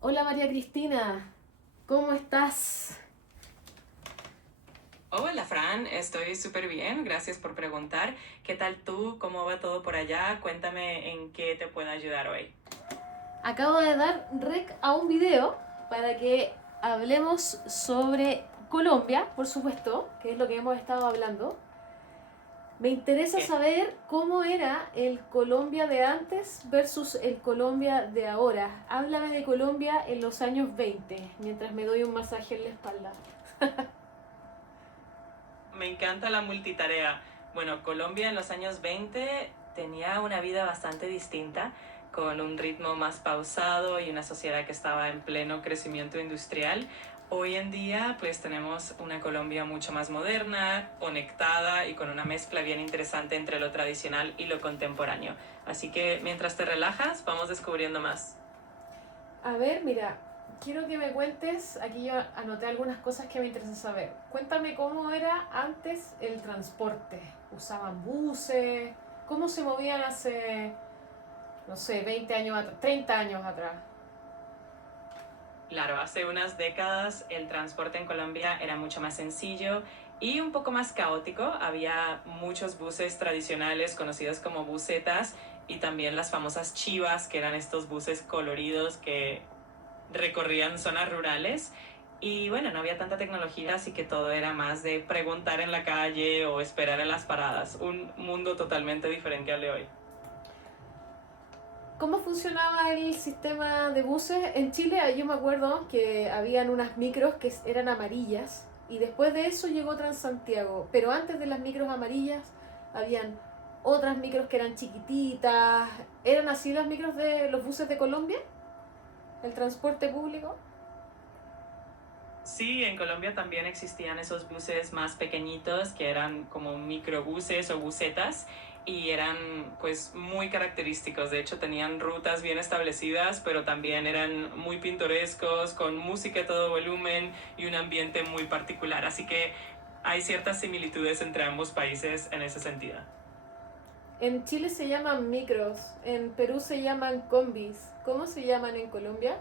Hola María Cristina, ¿cómo estás? Hola Fran, estoy súper bien, gracias por preguntar. ¿Qué tal tú? ¿Cómo va todo por allá? Cuéntame en qué te puedo ayudar hoy. Acabo de dar rec a un video para que hablemos sobre Colombia, por supuesto, que es lo que hemos estado hablando. Me interesa ¿Qué? saber cómo era el Colombia de antes versus el Colombia de ahora. Háblame de Colombia en los años 20, mientras me doy un masaje en la espalda. Me encanta la multitarea. Bueno, Colombia en los años 20 tenía una vida bastante distinta, con un ritmo más pausado y una sociedad que estaba en pleno crecimiento industrial. Hoy en día, pues tenemos una Colombia mucho más moderna, conectada y con una mezcla bien interesante entre lo tradicional y lo contemporáneo. Así que mientras te relajas, vamos descubriendo más. A ver, mira, quiero que me cuentes, aquí yo anoté algunas cosas que me interesan saber. Cuéntame cómo era antes el transporte. ¿Usaban buses? ¿Cómo se movían hace, no sé, 20 años atrás, 30 años atrás? Claro, hace unas décadas el transporte en Colombia era mucho más sencillo y un poco más caótico. Había muchos buses tradicionales conocidos como busetas y también las famosas chivas, que eran estos buses coloridos que recorrían zonas rurales. Y bueno, no había tanta tecnología, así que todo era más de preguntar en la calle o esperar en las paradas. Un mundo totalmente diferente al de hoy. ¿Cómo funcionaba el sistema de buses? En Chile yo me acuerdo que habían unas micros que eran amarillas y después de eso llegó Transantiago, pero antes de las micros amarillas habían otras micros que eran chiquititas. ¿Eran así las micros de los buses de Colombia? ¿El transporte público? Sí, en Colombia también existían esos buses más pequeñitos que eran como microbuses o busetas y eran pues muy característicos. De hecho, tenían rutas bien establecidas, pero también eran muy pintorescos, con música a todo volumen y un ambiente muy particular. Así que hay ciertas similitudes entre ambos países en ese sentido. En Chile se llaman micros, en Perú se llaman combis. ¿Cómo se llaman en Colombia?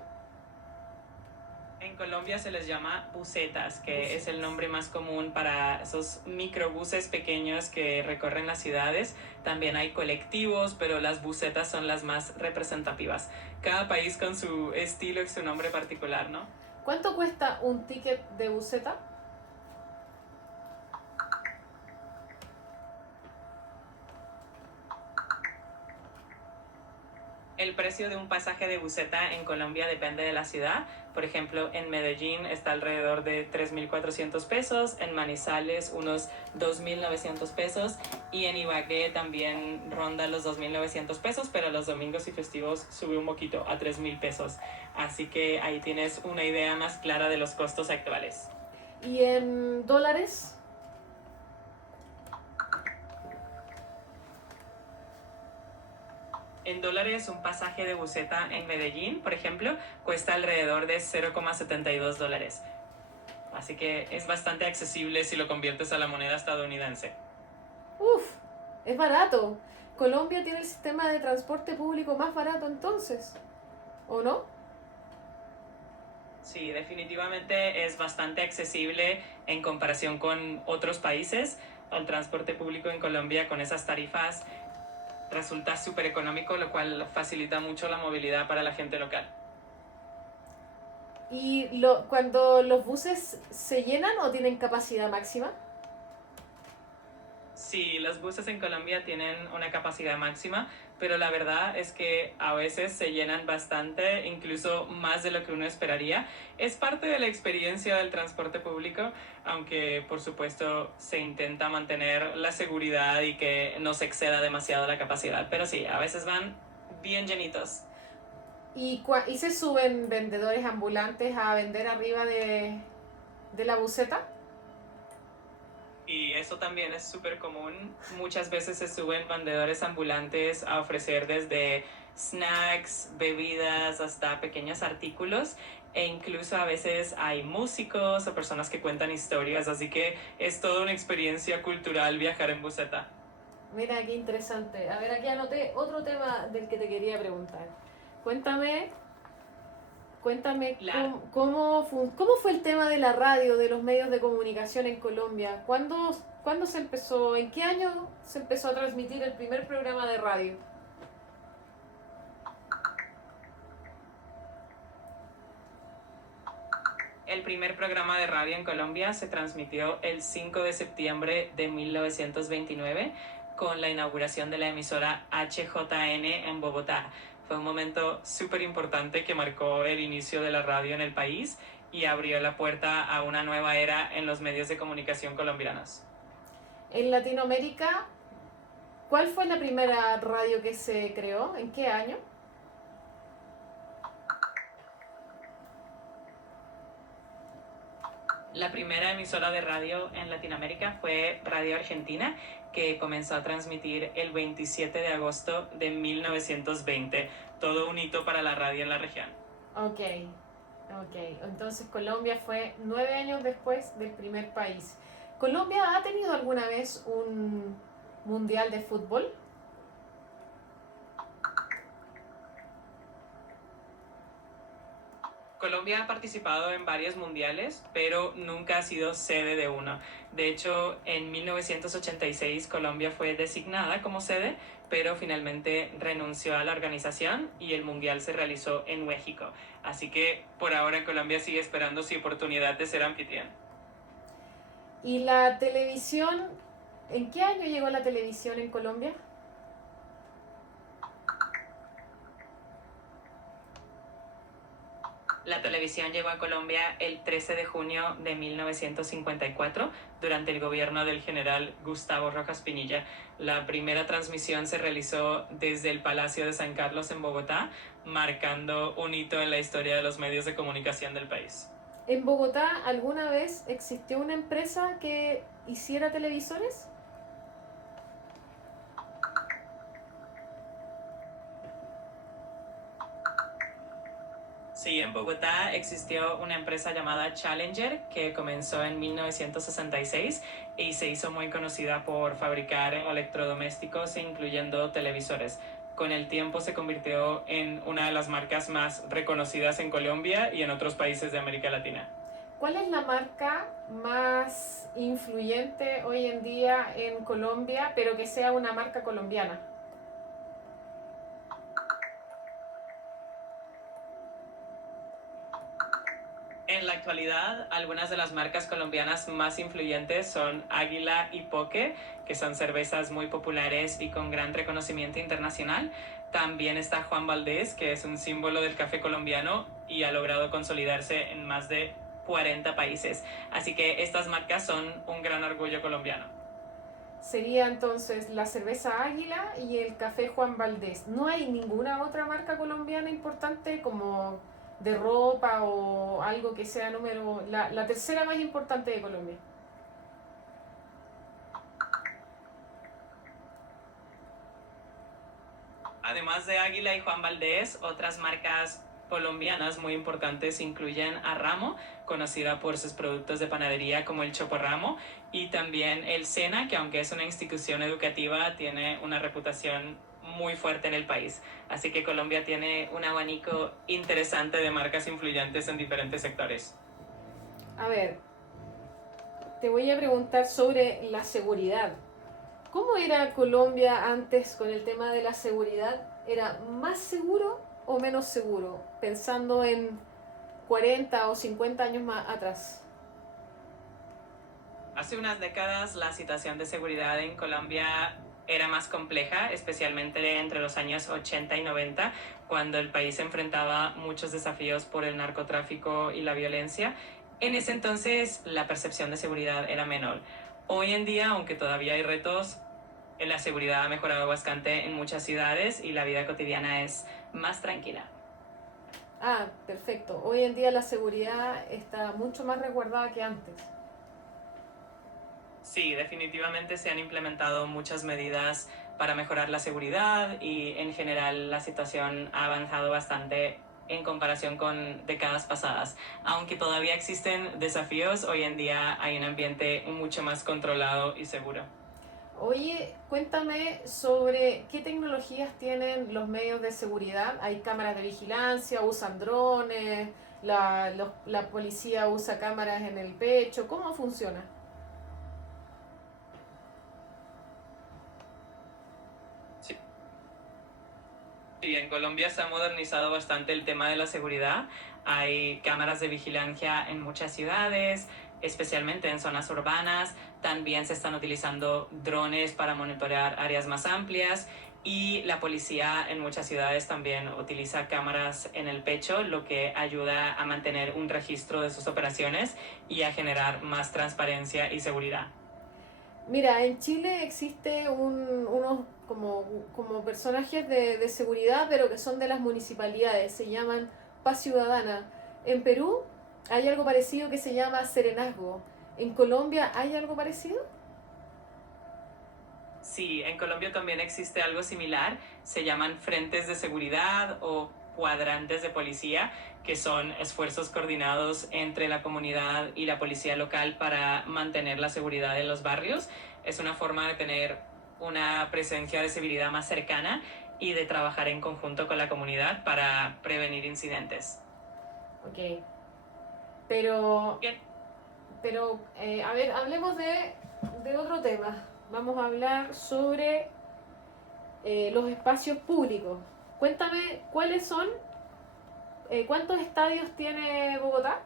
En Colombia se les llama busetas, que es el Busetas. nombre más común para esos microbuses pequeños que recorren las ciudades. También hay colectivos, pero las busetas son las más representativas. Cada país con su estilo y su nombre particular, ¿no? ¿Cuánto cuesta un ticket de buseta? El precio de un pasaje de buseta en Colombia depende de la ciudad. Por ejemplo, en Medellín está alrededor de 3.400 pesos, en Manizales unos 2.900 pesos y en Ibagué también ronda los 2.900 pesos, pero los domingos y festivos sube un poquito a 3.000 pesos. Así que ahí tienes una idea más clara de los costos actuales. ¿Y en dólares? En dólares, un pasaje de buseta en Medellín, por ejemplo, cuesta alrededor de 0,72 dólares. Así que es bastante accesible si lo conviertes a la moneda estadounidense. Uf, es barato. Colombia tiene el sistema de transporte público más barato entonces, ¿o no? Sí, definitivamente es bastante accesible en comparación con otros países. El transporte público en Colombia con esas tarifas resulta súper económico, lo cual facilita mucho la movilidad para la gente local. ¿Y cuando los buses se llenan o tienen capacidad máxima? Sí, los buses en Colombia tienen una capacidad máxima, pero la verdad es que a veces se llenan bastante, incluso más de lo que uno esperaría. Es parte de la experiencia del transporte público, aunque por supuesto se intenta mantener la seguridad y que no se exceda demasiado la capacidad. Pero sí, a veces van bien llenitos. ¿Y se suben vendedores ambulantes a vender arriba de la buseta? Y eso también es súper común. Muchas veces se suben vendedores ambulantes a ofrecer desde snacks, bebidas, hasta pequeños artículos. E incluso a veces hay músicos o personas que cuentan historias. Así que es toda una experiencia cultural viajar en buseta. Mira, qué interesante. A ver, aquí anoté otro tema del que te quería preguntar. Cuéntame Cuéntame La, cómo fue el tema de la radio, de los medios de comunicación en Colombia. ¿Cuándo se empezó, en qué año se empezó a transmitir el primer programa de radio? el primer programa de radio en Colombia se transmitió el 5 de septiembre de 1929 con la inauguración de la emisora HJN en Bogotá. Fue un momento súper importante que marcó el inicio de la radio en el país y abrió la puerta a una nueva era en los medios de comunicación colombianos. En Latinoamérica, ¿cuál fue la primera radio que se creó? ¿En qué año? La primera emisora de radio en Latinoamérica fue Radio Argentina, que comenzó a transmitir el 27 de agosto de 1920. Todo un hito para la radio en la región. Ok, ok. Entonces Colombia fue 9 años después del primer país. ¿Colombia ha tenido alguna vez un mundial de fútbol? Colombia ha participado en varios mundiales, pero nunca ha sido sede de uno. De hecho, en 1986 Colombia fue designada como sede, pero finalmente renunció a la organización y el mundial se realizó en México. Así que por ahora Colombia sigue esperando su oportunidad de ser anfitrión. ¿Y la televisión? ¿En qué año llegó la televisión en Colombia? La televisión llegó a Colombia el 13 de junio de 1954 durante el gobierno del general Gustavo Rojas Pinilla. La primera transmisión se realizó desde el Palacio de San Carlos en Bogotá, marcando un hito en la historia de los medios de comunicación del país. ¿En Bogotá alguna vez existió una empresa que hiciera televisores? Sí, en Bogotá existió una empresa llamada Challenger que comenzó en 1966 y se hizo muy conocida por fabricar electrodomésticos incluyendo televisores. Con el tiempo se convirtió en una de las marcas más reconocidas en Colombia y en otros países de América Latina. ¿Cuál es la marca más influyente hoy en día en Colombia, pero que sea una marca colombiana? En la actualidad, algunas de las marcas colombianas más influyentes son Águila y Poke, que son cervezas muy populares y con gran reconocimiento internacional. También está Juan Valdez, que es un símbolo del café colombiano y ha logrado consolidarse en más de 40 países. Así que estas marcas son un gran orgullo colombiano. Sería entonces la cerveza Águila y el café Juan Valdés. ¿No hay ninguna otra marca colombiana importante como de ropa o algo que sea la tercera más importante de Colombia? Además de Águila y Juan Valdez, otras marcas colombianas muy importantes incluyen a Ramo, conocida por sus productos de panadería como el Chopo Ramo, y también el SENA, que aunque es una institución educativa, tiene una reputación muy fuerte en el país. Así que Colombia tiene un abanico interesante de marcas influyentes en diferentes sectores. A ver, te voy a preguntar sobre la seguridad. ¿Cómo era Colombia antes con el tema de la seguridad? ¿Era más seguro o menos seguro? Pensando en 40 o 50 años más atrás. Hace unas décadas la situación de seguridad en Colombia era más compleja, especialmente entre los años 80 y 90, cuando el país enfrentaba muchos desafíos por el narcotráfico y la violencia. En ese entonces la percepción de seguridad era menor. Hoy en día, aunque todavía hay retos, la seguridad ha mejorado bastante en muchas ciudades y la vida cotidiana es más tranquila. Ah, perfecto. Hoy en día la seguridad está mucho más resguardada que antes. Sí, definitivamente se han implementado muchas medidas para mejorar la seguridad y en general la situación ha avanzado bastante en comparación con décadas pasadas. Aunque todavía existen desafíos, hoy en día hay un ambiente mucho más controlado y seguro. Oye, cuéntame sobre qué tecnologías tienen los medios de seguridad. ¿Hay cámaras de vigilancia? ¿Usan drones? ¿La policía usa cámaras en el pecho? ¿Cómo funciona? Sí, sí, en Colombia se ha modernizado bastante el tema de la seguridad. Hay cámaras de vigilancia en muchas ciudades, especialmente en zonas urbanas. También se están utilizando drones para monitorear áreas más amplias. Y la policía en muchas ciudades también utiliza cámaras en el pecho, lo que ayuda a mantener un registro de sus operaciones y a generar más transparencia y seguridad. Mira, en Chile existe unos como personajes de seguridad, pero que son de las municipalidades, se llaman Paz Ciudadana. En Perú hay algo parecido que se llama Serenazgo. ¿En Colombia hay algo parecido? Sí, en Colombia también existe algo similar, se llaman frentes de seguridad o cuadrantes de policía, que son esfuerzos coordinados entre la comunidad y la policía local para mantener la seguridad en los barrios. Es una forma de tener una presencia de seguridad más cercana y de trabajar en conjunto con la comunidad para prevenir incidentes. Ok, pero, Bien. a ver, hablemos de otro tema. Vamos a hablar sobre los espacios públicos. Cuéntame cuáles son, cuántos estadios tiene Bogotá.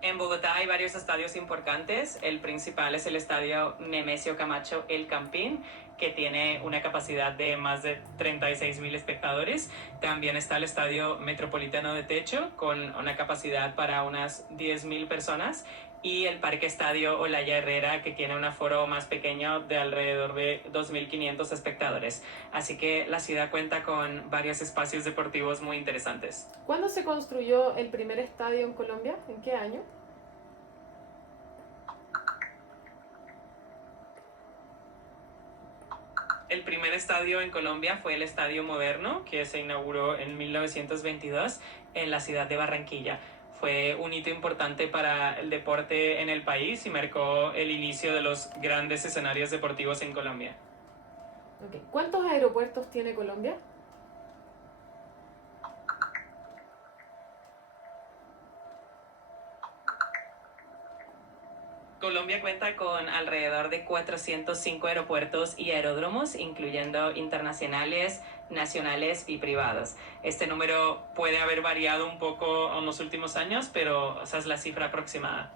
En Bogotá hay varios estadios importantes. El principal es el estadio Nemesio Camacho El Campín, que tiene una capacidad de más de 36.000 espectadores. También está el estadio Metropolitano de Techo, con una capacidad para unas 10.000 personas. Y el Parque Estadio Olaya Herrera, que tiene un aforo más pequeño de alrededor de 2.500 espectadores. Así que la ciudad cuenta con varios espacios deportivos muy interesantes. ¿Cuándo se construyó el primer estadio en Colombia? ¿En qué año? El primer estadio en Colombia fue el Estadio Moderno, que se inauguró en 1922 en la ciudad de Barranquilla. Fue un hito importante para el deporte en el país y marcó el inicio de los grandes escenarios deportivos en Colombia. Okay. ¿Cuántos aeropuertos tiene Colombia? Colombia cuenta con alrededor de 405 aeropuertos y aeródromos, incluyendo internacionales, nacionales y privados. Este número puede haber variado un poco en los últimos años, pero esa es la cifra aproximada.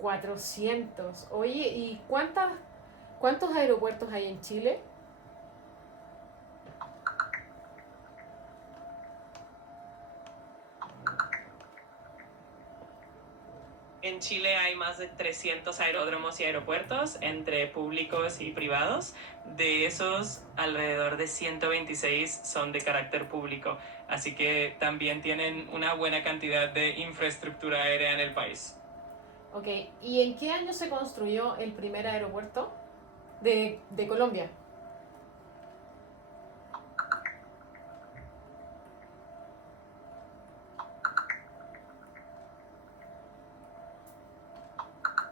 400. Oye, ¿y cuántos aeropuertos hay en Chile? En Chile hay más de 300 aeródromos y aeropuertos, entre públicos y privados. De esos, alrededor de 126 son de carácter público. Así que también tienen una buena cantidad de infraestructura aérea en el país. Ok, ¿y en qué año se construyó el primer aeropuerto de Colombia?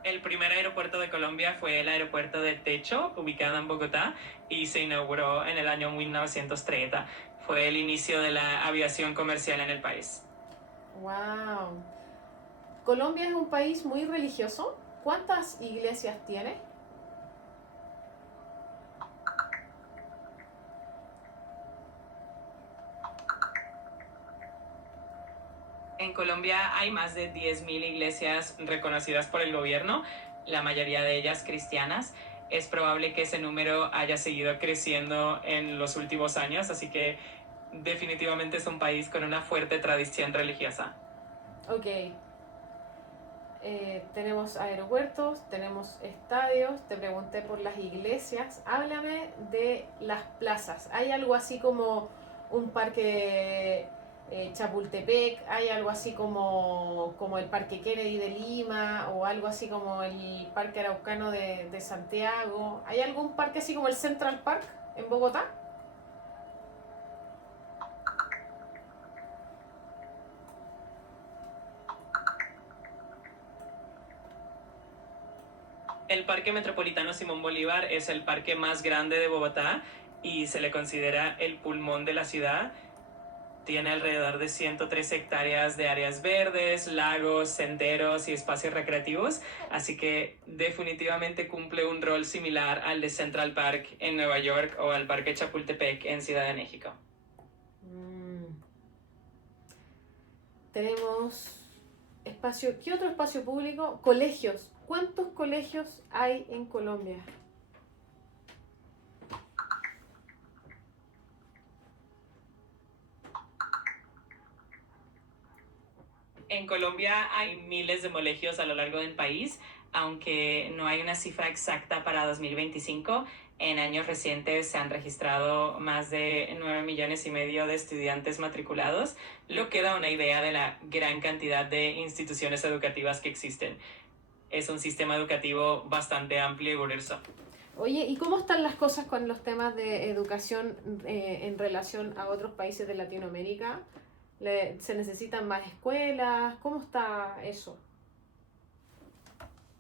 El primer aeropuerto de Colombia fue el aeropuerto de Techo, ubicado en Bogotá, y se inauguró en el año 1930. Fue el inicio de la aviación comercial en el país. Wow. Colombia es un país muy religioso. ¿Cuántas iglesias tiene? En Colombia hay más de 10.000 iglesias reconocidas por el gobierno, la mayoría de ellas cristianas. Es probable que ese número haya seguido creciendo en los últimos años, así que definitivamente es un país con una fuerte tradición religiosa. Ok, tenemos aeropuertos, tenemos estadios, te pregunté por las iglesias. Háblame de las plazas. ¿Hay algo así como un parque Chapultepec? ¿Hay algo así como el Parque Kennedy de Lima? ¿O algo así como el Parque Araucano de Santiago? ¿Hay algún parque así como el Central Park en Bogotá? El Parque Metropolitano Simón Bolívar es el parque más grande de Bogotá y se le considera el pulmón de la ciudad. Tiene alrededor de 103 hectáreas de áreas verdes, lagos, senderos y espacios recreativos, así que definitivamente cumple un rol similar al de Central Park en Nueva York o al Parque Chapultepec en Ciudad de México. Tenemos espacio. ¿Qué otro espacio público? Colegios. ¿Cuántos colegios hay en Colombia? En Colombia hay miles de colegios a lo largo del país, aunque no hay una cifra exacta para 2025. En años recientes se han registrado más de 9 millones y medio de estudiantes matriculados, lo que da una idea de la gran cantidad de instituciones educativas que existen. Es un sistema educativo bastante amplio y diverso. Oye, ¿y cómo están las cosas con los temas de educación en relación a otros países de Latinoamérica? ¿Se necesitan más escuelas? ¿Cómo está eso?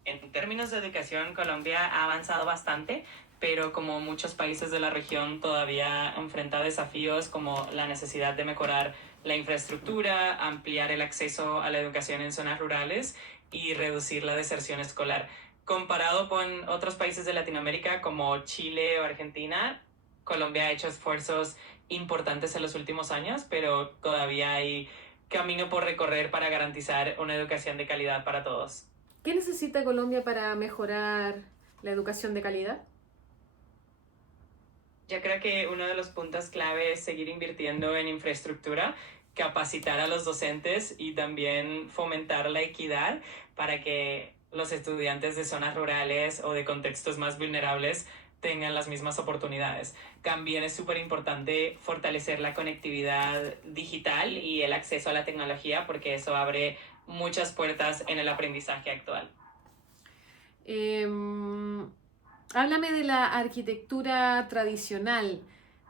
En términos de educación, Colombia ha avanzado bastante, pero como muchos países de la región todavía enfrenta desafíos como la necesidad de mejorar la infraestructura, ampliar el acceso a la educación en zonas rurales y reducir la deserción escolar. Comparado con otros países de Latinoamérica como Chile o Argentina, Colombia ha hecho esfuerzos importantes en los últimos años, pero todavía hay camino por recorrer para garantizar una educación de calidad para todos. ¿Qué necesita Colombia para mejorar la educación de calidad? Yo creo que uno de los puntos clave es seguir invirtiendo en infraestructura, capacitar a los docentes y también fomentar la equidad para que los estudiantes de zonas rurales o de contextos más vulnerables tengan las mismas oportunidades. También es súper importante fortalecer la conectividad digital y el acceso a la tecnología porque eso abre muchas puertas en el aprendizaje actual. Háblame de la arquitectura tradicional.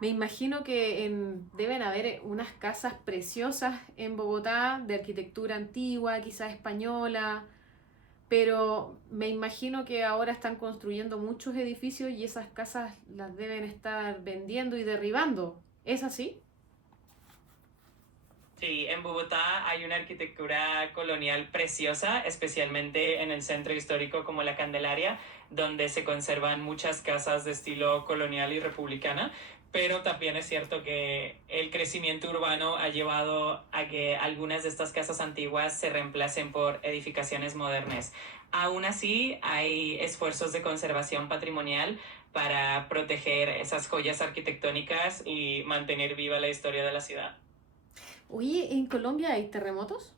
Me imagino que deben haber unas casas preciosas en Bogotá de arquitectura antigua, quizás española, pero me imagino que ahora están construyendo muchos edificios y esas casas las deben estar vendiendo y derribando. ¿Es así? Sí, en Bogotá hay una arquitectura colonial preciosa, especialmente en el centro histórico como la Candelaria, donde se conservan muchas casas de estilo colonial y republicana, pero también es cierto que el crecimiento urbano ha llevado a que algunas de estas casas antiguas se reemplacen por edificaciones modernas. Aún así, hay esfuerzos de conservación patrimonial para proteger esas joyas arquitectónicas y mantener viva la historia de la ciudad. Oye, ¿en Colombia hay terremotos?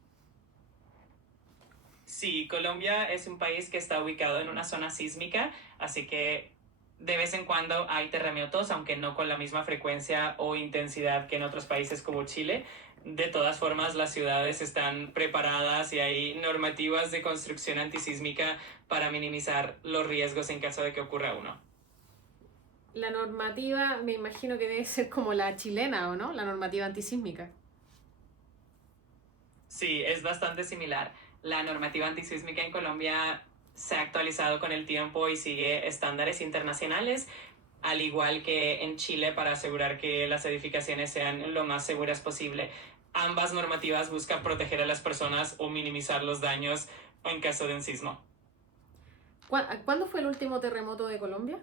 Sí, Colombia es un país que está ubicado en una zona sísmica, así que de vez en cuando hay terremotos, aunque no con la misma frecuencia o intensidad que en otros países como Chile. De todas formas, las ciudades están preparadas y hay normativas de construcción antisísmica para minimizar los riesgos en caso de que ocurra uno. La normativa me imagino que debe ser como la chilena, ¿o no? La normativa antisísmica. Sí, es bastante similar. La normativa antisísmica en Colombia se ha actualizado con el tiempo y sigue estándares internacionales, al igual que en Chile para asegurar que las edificaciones sean lo más seguras posible. Ambas normativas buscan proteger a las personas o minimizar los daños en caso de un sismo. ¿Cuándo fue el último terremoto de Colombia?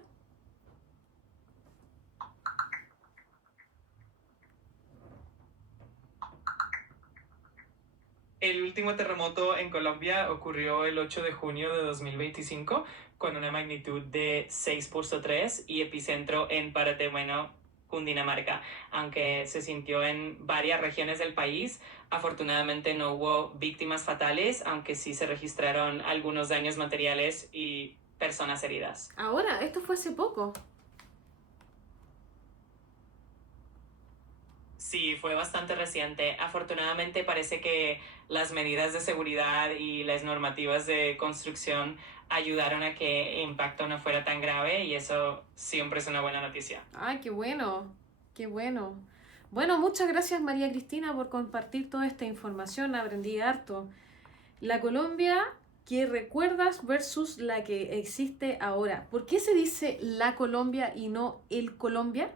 El último terremoto en Colombia ocurrió el 8 de junio de 2025 con una magnitud de 6.3 y epicentro en Paratemano, Cundinamarca. Aunque se sintió en varias regiones del país, afortunadamente no hubo víctimas fatales, aunque sí se registraron algunos daños materiales y personas heridas. Ahora, esto fue hace poco. Sí, fue bastante reciente. Afortunadamente parece que las medidas de seguridad y las normativas de construcción ayudaron a que el impacto no fuera tan grave y eso siempre es una buena noticia. Ay, qué bueno, qué bueno. Bueno, muchas gracias María Cristina por compartir toda esta información, aprendí harto. La Colombia que recuerdas versus la que existe ahora. ¿Por qué se dice la Colombia y no el Colombia?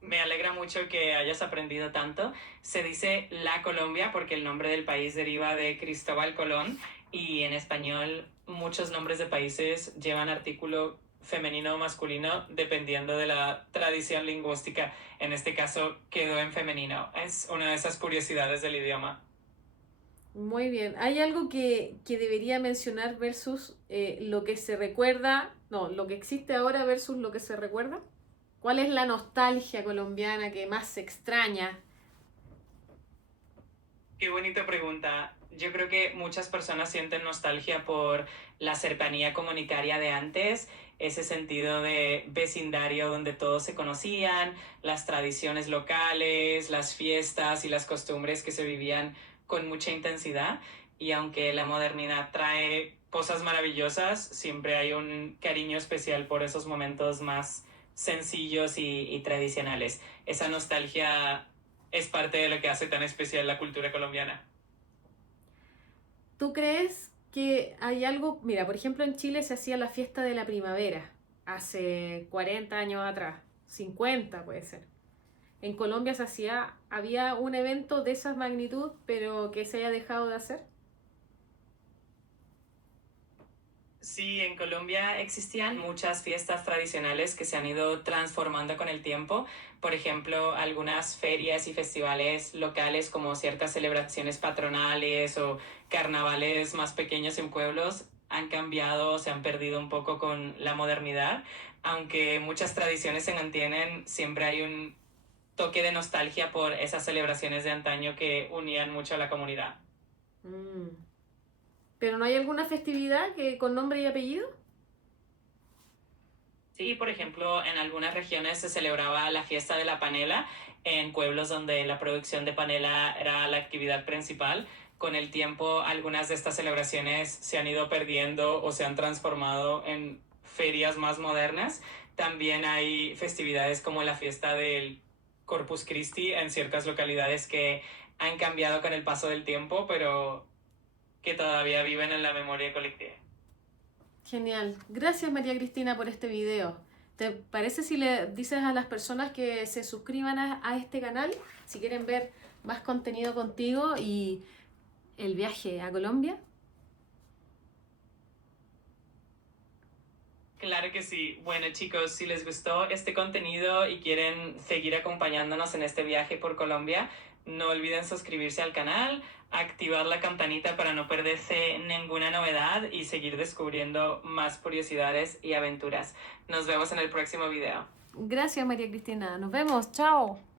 Me alegra mucho que hayas aprendido tanto. Se dice la Colombia porque el nombre del país deriva de Cristóbal Colón y en español muchos nombres de países llevan artículo femenino o masculino dependiendo de la tradición lingüística. En este caso quedó en femenino. Es una de esas curiosidades del idioma. Muy bien. ¿Hay algo que debería mencionar versus lo que se recuerda? No, lo que existe ahora versus lo que se recuerda. ¿Cuál es la nostalgia colombiana que más se extraña? Qué bonita pregunta. Yo creo que muchas personas sienten nostalgia por la cercanía comunitaria de antes, ese sentido de vecindario donde todos se conocían, las tradiciones locales, las fiestas y las costumbres que se vivían con mucha intensidad. Y aunque la modernidad trae cosas maravillosas, siempre hay un cariño especial por esos momentos más sencillos y tradicionales. Esa nostalgia es parte de lo que hace tan especial la cultura colombiana. ¿Tú crees que hay algo? Mira, por ejemplo, en Chile se hacía la fiesta de la primavera hace 40 años atrás, 50 puede ser. En Colombia se hacía, había un evento de esa magnitud, pero que se haya dejado de hacer. Sí, en Colombia existían muchas fiestas tradicionales que se han ido transformando con el tiempo. Por ejemplo, algunas ferias y festivales locales como ciertas celebraciones patronales o carnavales más pequeños en pueblos han cambiado, se han perdido un poco con la modernidad. Aunque muchas tradiciones se mantienen, siempre hay un toque de nostalgia por esas celebraciones de antaño que unían mucho a la comunidad. Mm. ¿Pero no hay alguna festividad que con nombre y apellido? Sí, por ejemplo, en algunas regiones se celebraba la fiesta de la panela, en pueblos donde la producción de panela era la actividad principal. Con el tiempo, algunas de estas celebraciones se han ido perdiendo o se han transformado en ferias más modernas. También hay festividades como la fiesta del Corpus Christi en ciertas localidades que han cambiado con el paso del tiempo, pero que todavía viven en la memoria colectiva. Genial. Gracias María Cristina por este video. ¿Te parece si le dices a las personas que se suscriban a este canal si quieren ver más contenido contigo y el viaje a Colombia? Claro que sí. Bueno, chicos, si les gustó este contenido y quieren seguir acompañándonos en este viaje por Colombia, no olviden suscribirse al canal, activar la campanita para no perderse ninguna novedad y seguir descubriendo más curiosidades y aventuras. Nos vemos en el próximo video. Gracias María Cristina. Nos vemos. Chao.